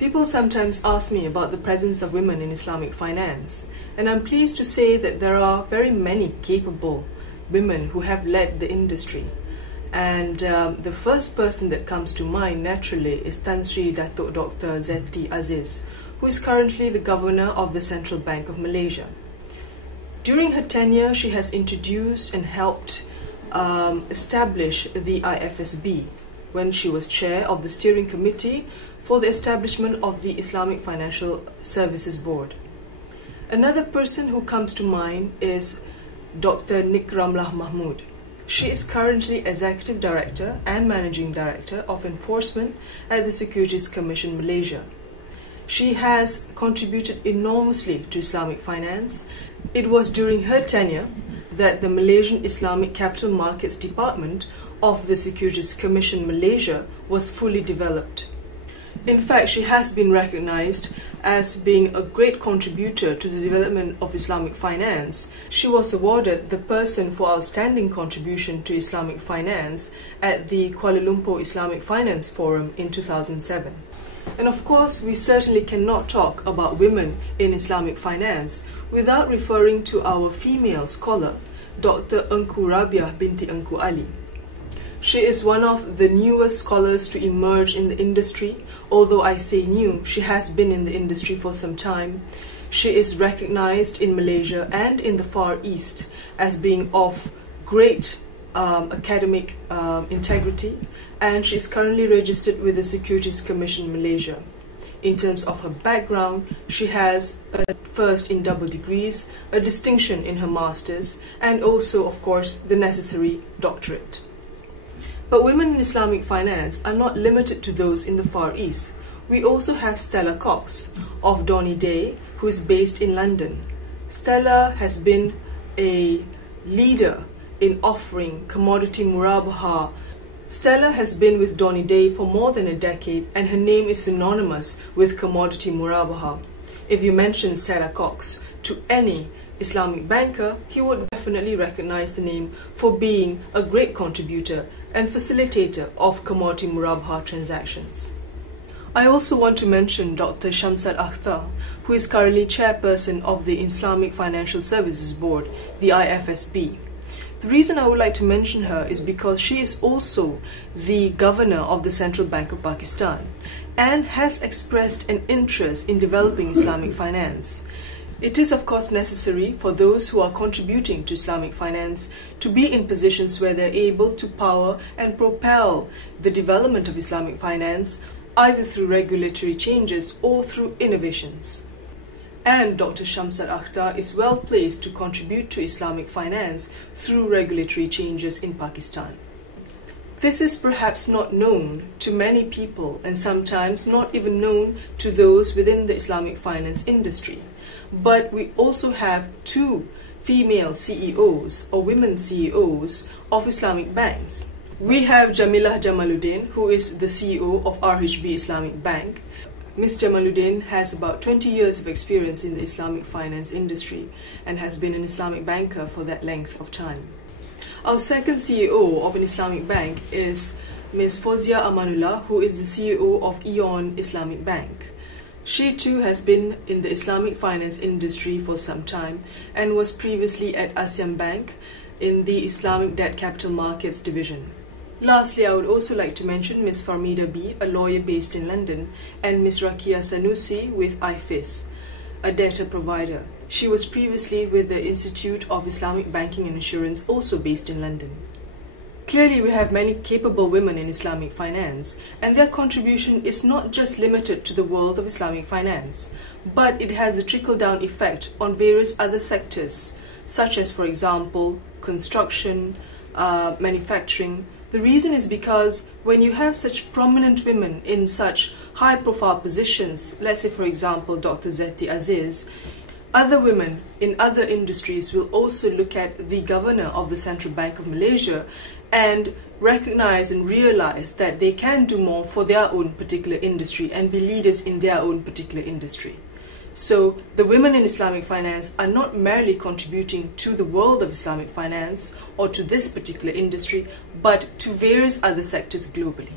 People sometimes ask me about the presence of women in Islamic finance, and I'm pleased to say that there are very many capable women who have led the industry. And the first person that comes to mind naturally is Tan Sri Datuk Dr. Zeti Aziz, who is currently the Governor of the Central Bank of Malaysia. During her tenure, she has introduced and helped establish the IFSB when she was chair of the steering committee for the establishment of the Islamic Financial Services Board. Another person who comes to mind is Dr. Nikramlah Mahmud. She is currently Executive Director and Managing Director of Enforcement at the Securities Commission Malaysia. She has contributed enormously to Islamic finance. It was during her tenure that the Malaysian Islamic Capital Markets Department of the Securities Commission Malaysia was fully developed. In fact, she has been recognized as being a great contributor to the development of Islamic finance. She was awarded the Person for Outstanding Contribution to Islamic Finance at the Kuala Lumpur Islamic Finance Forum in 2007. And of course, we certainly cannot talk about women in Islamic finance without referring to our female scholar, Dr. Engku Rabiah binti Engku Ali. She is one of the newest scholars to emerge in the industry. Although I say new, she has been in the industry for some time. She is recognized in Malaysia and in the Far East as being of great academic integrity, and she is currently registered with the Securities Commission Malaysia. In terms of her background, she has a first in double degrees, a distinction in her masters, and also, of course, the necessary doctorate. But women in Islamic finance are not limited to those in the Far East. We also have Stella Cox of Donny Day, who is based in London. Stella has been a leader in offering commodity murabaha. Stella has been with Donny Day for more than a decade, and her name is synonymous with commodity murabaha. If you mention Stella Cox to any Islamic banker, he would definitely recognize the name for being a great contributor and facilitator of commodity murabaha transactions. I also want to mention Dr. Shamsat Akhtar, who is currently chairperson of the Islamic Financial Services Board, the IFSB. The reason I would like to mention her is because she is also the governor of the Central Bank of Pakistan and has expressed an interest in developing Islamic finance. It is of course necessary for those who are contributing to Islamic finance to be in positions where they're able to power and propel the development of Islamic finance either through regulatory changes or through innovations. And Dr. Shamsat Akhtar is well placed to contribute to Islamic finance through regulatory changes in Pakistan. This is perhaps not known to many people and sometimes not even known to those within the Islamic finance industry. But we also have two female CEOs or women CEOs of Islamic banks. We have Jamilah Jamaluddin, who is the CEO of RHB Islamic Bank. Ms. Jamaluddin has about 20 years of experience in the Islamic finance industry and has been an Islamic banker for that length of time. Our second CEO of an Islamic bank is Ms. Fozia Amanullah, who is the CEO of Eon Islamic Bank. She too has been in the Islamic finance industry for some time and was previously at ASEAN Bank in the Islamic Debt Capital Markets Division. Lastly, I would also like to mention Ms. Farmida B, a lawyer based in London, and Ms. Rakia Sanusi with IFIS, a data provider. She was previously with the Institute of Islamic Banking and Insurance, also based in London. Clearly, we have many capable women in Islamic finance, and their contribution is not just limited to the world of Islamic finance, but it has a trickle-down effect on various other sectors, such as, for example, construction, manufacturing. The reason is because when you have such prominent women in such high-profile positions, let's say, for example, Dr. Zeti Aziz, other women in other industries will also look at the governor of the Central Bank of Malaysia and recognize and realize that they can do more for their own particular industry and be leaders in their own particular industry. So the women in Islamic finance are not merely contributing to the world of Islamic finance or to this particular industry, but to various other sectors globally.